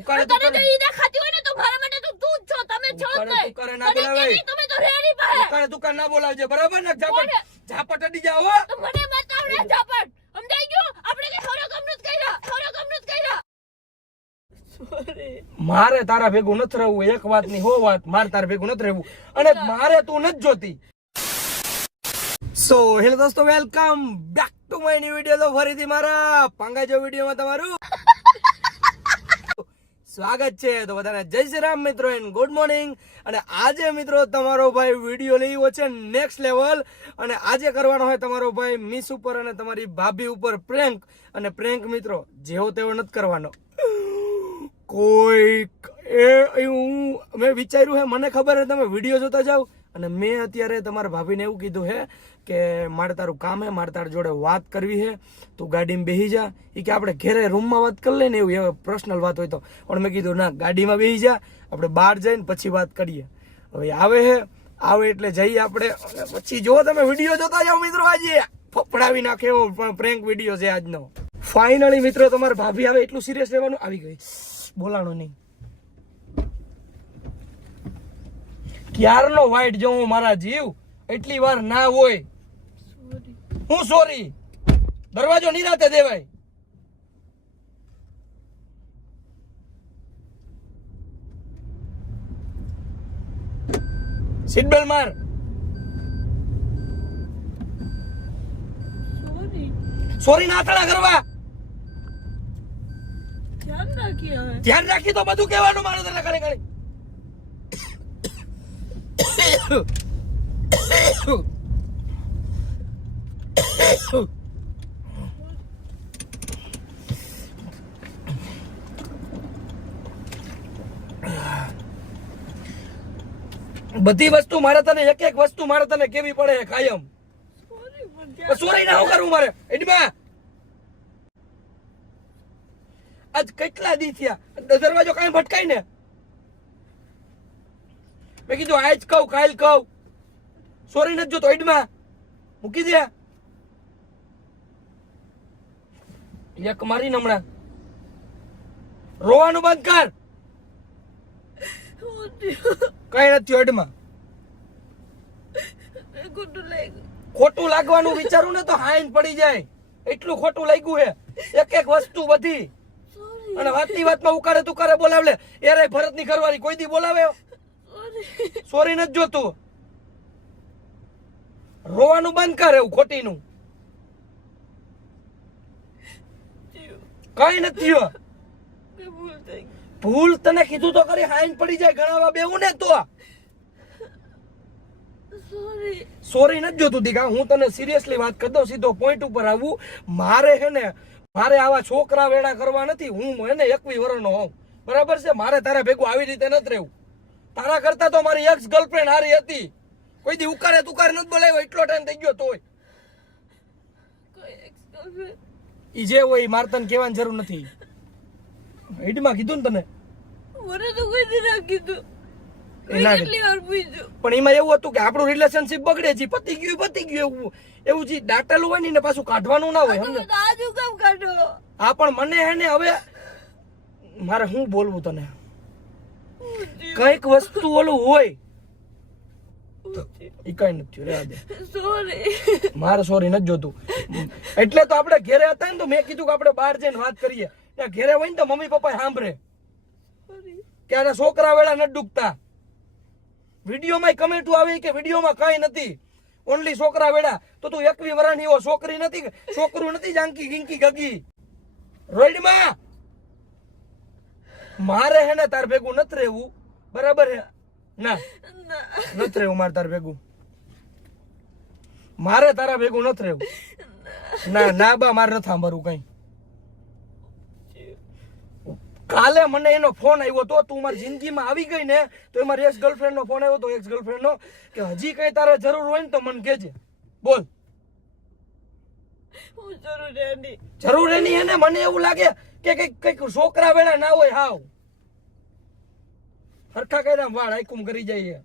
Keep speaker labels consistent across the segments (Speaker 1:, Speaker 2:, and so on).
Speaker 1: ઉકાળે
Speaker 2: તને
Speaker 1: તુકારે.
Speaker 2: જો ઈ દેખાતી હોય ને તો મારા માટે તો તું જ છો. તમે છો જ નહીં.
Speaker 1: ઉકાળે ના
Speaker 2: તને
Speaker 1: બોલાવાય.
Speaker 2: તમે તો રેડી પર
Speaker 1: ઉકાળે તુકારે ના બોલાવજે. બરાબર ને? ઝાપટ ઝાપટ અડી જાવ
Speaker 2: તો મને બતાવ ને ઝાપટ. સમજાઈ ગયું? આપણે કે ખોરો કમનું જ કર્યા? ખોરો કમનું જ કર્યા
Speaker 1: મારે તારા ભેગું નથી રહેવું. એક વાતની હો વાત. મારે તારા ભેગું નથી રહેવું. અને મારે તું નથી જોતી. સો હેલો દોસ્તો welcome back to my new video તો ફરીથી મારા પાંગા પાંગાજો વિડિયોમાં તમારું સ્વાગત છે. તો બધાને જય શ્રી રામ મિત્રો એન્ડ ગુડ મોર્નિંગ અને આજે મિત્રો તમારો ભાઈ વીડિયો લેવો છે નેક્સ્ટ લેવલ અને આજે કરવાનો હોય તમારો ભાઈ મિસ ઉપર અને તમારી ભાભી ઉપર પ્રેન્ક અને પ્રેન્ક મિત્રો, જેવો તેવો નથી કરવાનો. કોઈ એ હું મેં વિચાર્યું હે, મને ખબર હે, તમે વીડિયો જોતા જાઓ. અને મેં અત્યારે તમારા ભાભીને એવું કીધું હે કે મારે તારું કામ હે, મારે તારા જોડે વાત કરવી હે, તું ગાડીમાં બેસી જા. એ કે આપણે ઘેરે રૂમમાં વાત કરી લઈએ ને એવું હવે પર્સનલ વાત હોય તો. પણ મેં કીધું, ના, ગાડીમાં બેસી જા, આપણે બહાર જઈને પછી વાત કરીએ. હવે આવે હે, આવે એટલે જઈએ આપણે. પછી જો તમે, વીડિયો જોતા જાઓ મિત્રો આજે. ફફડાવી નાખે એવો પણ પ્રેન્ક વીડિયો છે આજનો. ફાઇનલી મિત્રો, તમારે ભાભી આવે એટલું સિરિયસ લેવાનું આવી ગઈ. બોલાણું નહીં. ક્યારનો વાઈટ જો હું, મારા જીવ? એટલી વાર ના હોય. હું સોરી દરવાજો નિરાતે દેવાય. સિટબેલ માર.
Speaker 2: સોરી
Speaker 1: ના થડા કરવા.
Speaker 2: ધ્યાન રાખી હવે.
Speaker 1: ધ્યાન રાખી તો બધું કહેવાનું મારે તને ઘણી ઘણી બધી વસ્તુ મારે તને એક એક વસ્તુ મારે તને કેવી પડે કાયમ?
Speaker 2: સોરી
Speaker 1: ના કરવું મારે? એડમાં. આજ કેટલા દી થયા? દરવાજો કાંઈ ભટકાય ને? મેં કીધું આજ કહું કાલ કહું. સોરી નથી જોતો એડમાં મૂકી દે. એક મારી હમણાં. રોવાનું બંધ કર. કઈ નથી એડમાં ખોટું લાગવાનું વિચારું ને તો હાઈન પડી જાય. એટલું ખોટું લાગ્યું હે. એક એક વસ્તુ બધી. અને વાતની વાતમાં ઉકાળે તુકારે બોલાવલે. એરે ભરતની કરવાની કોઈ દી બોલાવે?
Speaker 2: સોરી.
Speaker 1: સોરી નથી જોતું. રોવાનું બંધ કર એવું ખોટીનું. કઈ નથી.
Speaker 2: ભૂલ
Speaker 1: તને કીધું તો કરી હાઈન પડી જાય ગણાવા બેવું ને તો.
Speaker 2: સોરી
Speaker 1: સોરી નથી જોતું દીકા હું તને સિરિયસલી વાત કરી દઉં સીધો પોઈન્ટ ઉપર આવું. મારે હે ને મારે આવા છોકરા વેડા કરવા નથી હું હે ને એકવી વર્ષનો હોઉં. બરાબર છે? મારે તારા ભેગું આવી રીતે નથી રહેવું. તારા કરતા તો મારી એક્સ ગર્લફ્રેન્ડ હારી હતી. કોઈ દી ઉકારે તુકારે નથી બોલાવ્યો એટલો ટાઈમ થઈ ગયો તોય. ઈ જે હોય મારે તને કહેવાની જરૂર નથી. ઈડમાં કીધું ને તને?
Speaker 2: મને તો કોઈ દી ના કીધું.
Speaker 1: પણ એમાં એવું હતું કે આપણું રિલેશનશિપ બગડે છે પતી ગયું પતી ગયું એવું. એવું જે દાટેલું હોય ને એને પાછું કાઢવાનું ના હોય હા પણ મને હે ને હવે મારે શું બોલવું તને? કંઈક વસ્તુ ઓલું હોય ઈ કઈ નથી રહેવા
Speaker 2: સોરી
Speaker 1: મારે સોરી નથી જોતું. એટલે તો આપણે ઘેરે હતા ને તો મેં કીધું કે આપણે બહાર જઈને વાત કરીએ. ત્યાં ઘેરે હોય ને તો મમ્મી પપ્પા સાંભળે. આના છોકરા વેળા નથી ડૂબતા. વિડીયોમાં કમેન્ટો આવે કે વિડીયોમાં કઈ નથી. ઓનલી છોકરા વેળા. તો તું એકવી વરાની એવો છોકરી નથી છોકરું નથી જાંકી ગીંકી ગગી. રોઈડમાં મારે હે ને તાર ભેગું નથી રહેવું. બરાબર હે? ના.
Speaker 2: ના.
Speaker 1: નથી રહેવું મારે તાર ભેગું. મારે તારા ભેગું નથી રહેવું. ના. ના બા મારે નથી સાંભળવું કઈ. કાલે મને એનો ફોન આવ્યો તો તું મારી જિંદગીમાં આવી ગઈ ને તો એ મારી એક્સ ગર્લફ્રેન્ડ નો ફોન આવ્યો તો એક્સ ગર્લફ્રેન્ડ નો કે હજી કઈ તારે જરૂર હોય ને તો મને કહેજે. બોલ.
Speaker 2: જરૂર એની.
Speaker 1: જરૂર એની એને મને એવું લાગે કે કંઈક કંઈક છોકરા વેળા ના હોય હાવ. હરખા કર્યા વાળ આઈકુમ કરી જાય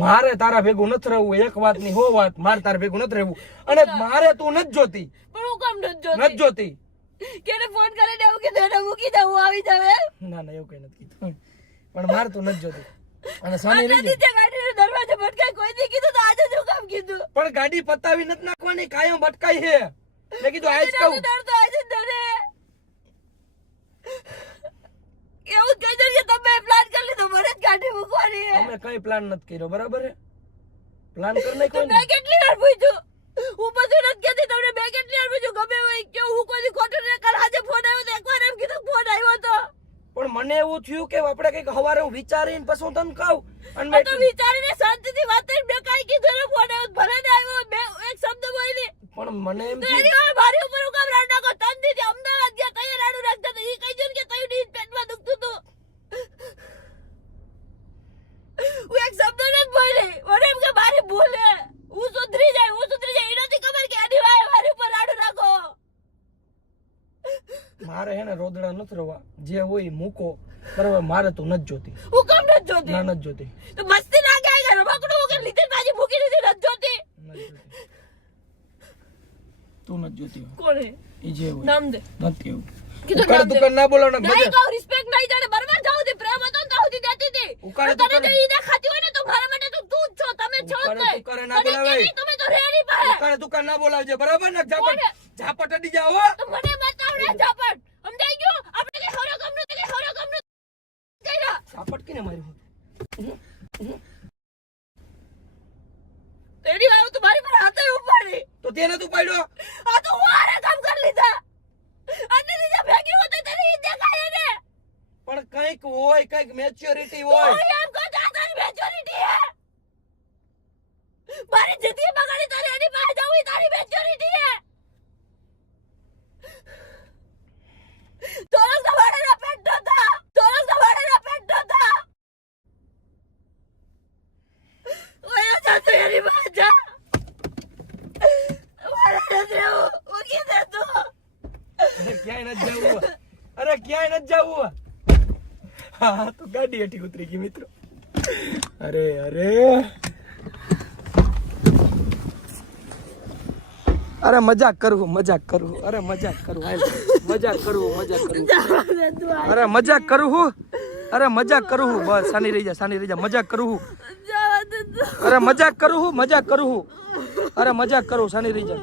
Speaker 1: મારે તારા ભેગું નથી રહેવું એક વાતની હો વાત મારે તારા ભેગું નથી રહેવું. અને મારે તું નથી જોતી.
Speaker 2: પણ હું કામ નથી જોતી.
Speaker 1: જોતી.
Speaker 2: કે ફોન કરીને એવું કે એને મૂકી દે હું આવી જાવે
Speaker 1: ના ના એવું કઈ નથી કીધું. પણ મારે તું નથી જોતી. અને સોની રહી
Speaker 2: ગઈ ગાડીનો દરવાજો ભટકાય કોઈ દી કીધું તો આજે શું કામ કીધું.
Speaker 1: પણ ગાડી પતાવી નથી નાખવાની કાયમ ભટકાઈ છે. મેં કીધું આજ કહું.
Speaker 2: ડર તો આજે જ ડરે એવું કહી દે કે તમે પ્લાન કરી લીધો મને જ ગાડી મૂકવાની છે.
Speaker 1: અમે કઈ પ્લાન નથી કર્યો બરાબર છે? પ્લાન કરી નાખ્યો
Speaker 2: મેં કેટલી વાર પૂછ્યું? હું બધું નથી કહેતી તમને મેં કેટલી વાર પૂછ્યું? ગમે હોય કે હું કોઈ ખોટું નહીં કર આજે ફોન આવ્યો તો એકવાર એમ કીધું ફોન આવ્યો તો.
Speaker 1: પણ મને એવું થયું કે આપણે કંઈક હવારે હું વિચારીને પછી હું તને કહું. અને મેં
Speaker 2: તો વિચારીને શાંતિથી વાત કરી મેં કઈ કીધું ને ફોન આવ્યો ભલે ને આવ્યો બે એક શબ્દ બોલી.
Speaker 1: પણ મને એમ થયું
Speaker 2: એની વાળા મારી ઉપર હું કામ રાડ નાખો તન દીધી અમદાવાદ ગયા તૈયાર રાડું રાખતા હતા ઈ કહી દઉં કે તયું ની પેટમાં દુખતું હતું હું એક શબ્દ નથી બોલી મને એમ કે મારી ભૂલ હે હું સુધરી જાય હું સુધરી જાય એ નથી ખબર કે એની વાળા મારી ઉપર રાડું નાખો
Speaker 1: મારે હે ને રોદડા નથી રવા. જે હોય મૂકો. બરાબર મારે તો નથી જોતી.
Speaker 2: હું કામ નથી જોતી?
Speaker 1: ના નથી જોતી.
Speaker 2: તો મસ્તી ના ગાય કે રમકડું મૂકી લીધી બાજી મૂકી દીધી નથી જોતી?
Speaker 1: તું નથી જોતી
Speaker 2: કોણે?
Speaker 1: એ જે હોય.
Speaker 2: નામ દે.
Speaker 1: નથી એવું.
Speaker 2: કીધું નામ દે.
Speaker 1: દુકાન ના બોલાવ ને
Speaker 2: નહીં કહું રિસ્પેક્ટ નહીં જાણે બરાબર જાઉં હતી પ્રેમ હતો ને તો હુધી દેતી હતી.
Speaker 1: ઉકાળે
Speaker 2: અને તને ઈ દેખાતી હોય ને તો મારા માટે તો તું જ છો. તમે છો જ
Speaker 1: ઉકાળે
Speaker 2: નહીં.
Speaker 1: તુકાળે ના
Speaker 2: અને તમે તો રેડી પાસે
Speaker 1: ઉકાળે દુકાન ના બોલાવજે. બરાબર ને? ઝાપટ? ઝાપટ અડી જાવ
Speaker 2: તો મને બતાવડે ઝાપટ સમજાઈ ગયું આપણે કઈ ખરો ગમનું તે કઈ ખરો ગમનું કર્યા
Speaker 1: ઝાપટ કેને માર્યું
Speaker 2: તેડી વાવ તો મારી પર હાથે ઉપાડી
Speaker 1: તો પડ્યો
Speaker 2: આ તો વારે કામ કરી લીધા. અને નીચે ભેગી હોતે તેની દેખાય ને
Speaker 1: પણ કંઈક હોય કંઈક મેચ્યોરિટી હોય
Speaker 2: હું એમ કહું તો આ તારી મેચ્યોરિટી હે મારી જિંદગી બગાડી તારે એની પાસે જવું ઈ તારી મેચ્યોરિટી હે તોરસ કવાડાના પેટ નતા તોરસ કવાડાના પેટ નતા ઓય જા તું એની પાસે જા મારે નથી રહેવું મૂકી દે તું
Speaker 1: અરે ક્યાંય નથી અરે ક્યાંય નથી જવું હા, તો ગાડી હેઠી ઉતરી ગઈ મિત્રો. અરે અરે. અરે મજાક કરું મજાક કરું. અરે મજાક કરું મજાક કરું મજાક કરું. અરે મજાક કરું હું? અરે મજાક કરું હું? બસ, સાની રહી જા, સાની રહી જા. મજાક કરું હું? અરે મજાક કરું હું? મજાક કરું હું? અરે મજાક કરું, સાની રહી જા.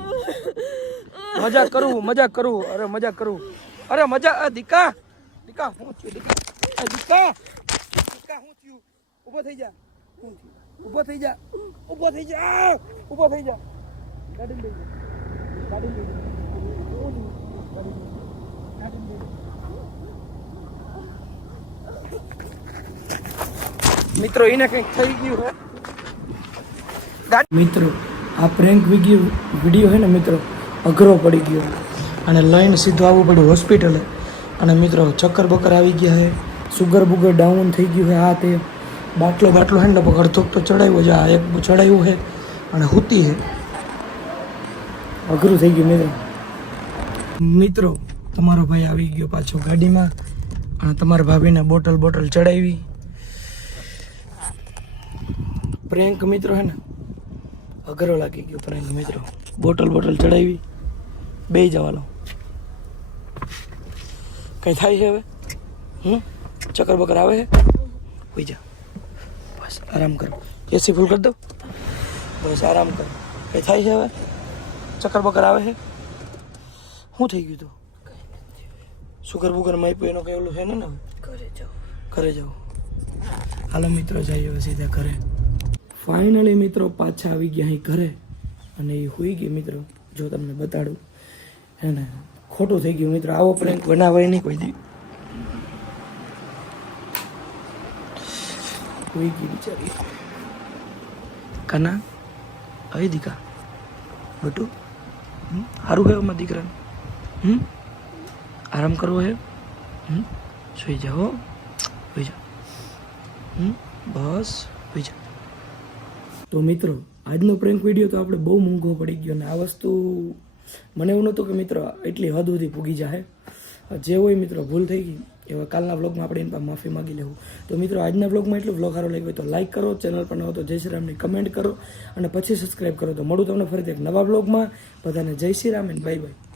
Speaker 1: મજાક કરું મજાક કરું અરે મજાક કરું અરે મજાક આ દીકા દીકા હું થયું દીકા આ દીકા દીકા હું થયું ઊભો થઈ જા હું થયું ઊભો થઈ જા ઊભો થઈ જા ઊભો થઈ જા ગાડી લઈ જા ગાડી લઈ જા ગાડી લઈ જા. ગાડી લઈ જા. મિત્રો એને કંઈક થઈ ગયું હે મિત્રો આ પ્રેન્ક વીડિયો વીડિયો છે ને મિત્રો અઘરો પડી ગયો અને લઈને સીધું આવવું પડ્યું હોસ્પિટલે અને મિત્રો, ચક્કર બક્કર આવી ગયા છે સુગર બુગર ડાઉન થઈ ગયું છે આ તે. બાટલો બાટલો ને લગભગ અડધો તો ચડાવ્યો છે આ એક ચડાવ્યું છે અને હુતી છે અઘરું થઈ ગયું મિત્રો. મિત્રો, તમારો ભાઈ આવી ગયો પાછો ગાડીમાં અને તમારા ભાભીને બોટલ બોટલ ચડાવી. પ્રેન્ક મિત્રો હે ને. અઘરો લાગી ગયો પ્રેન્ક મિત્રો. બોટલ બોટલ ચડાવી. બે જવાનો કઈ થાય છે હવે? હમ? ચક્કર બકર આવે છે? હોઈ જા. બસ આરામ કરો. એસી ફૂલ કરી દો બસ આરામ કરો. કઈ થાય છે હવે? ચક્કર બકર આવે છે? શું થઈ ગયું તું? સુગર બુગર માપ્યું એનો કઈ ઓલું છે ને?
Speaker 2: ઘરે જાઓ
Speaker 1: ઘરે જાઓ હાલો મિત્રો જઈએ હવે સીધા ઘરે. ફાઇનલી મિત્રો પાછા આવી ગયા અહીં ઘરે. અને એ હોઈ ગઈ મિત્રો જો તમને બતાડું. હે ને? ખોટું થઈ ગયું. મિત્રો આવો પ્રેન્ક બનાવાય નહીં કોઈ દી. કોઈ ગઈ બિચારી. કના? હવે દીકા. બટુ? સારું હે અમારા દીકરાને? હમ? આરામ કરવો હે? હમ? સુઈ જાઓ સુઈ જાઓ હમ? બસ સુઈ જાઓ તો મિત્રો આજનો પ્રેન્ક વીડિયો તો આપણે બહુ મોંઘો પડી ગયો અને આ વસ્તુ મને એવું નહોતું કે મિત્ર એટલી હદ સુધી પૂગી જાય જે હોય મિત્રો ભૂલ થઈ ગઈ. એવા કાલના વ્લોગમાં આપણે એની પાસે માફી માગી લેવું. તો મિત્રો આજના વ્લોગમાં એટલું વ્લોગ સારો લાગ્યો તો લાઇક કરો ચેનલ પર ન તો જય શ્રી રામની કમેન્ટ કરો અને પછી સબસ્ક્રાઈબ કરો. તો મળું તમને ફરીથી એક નવા વ્લોગમાં બધાને જય Shri Ram and bye bye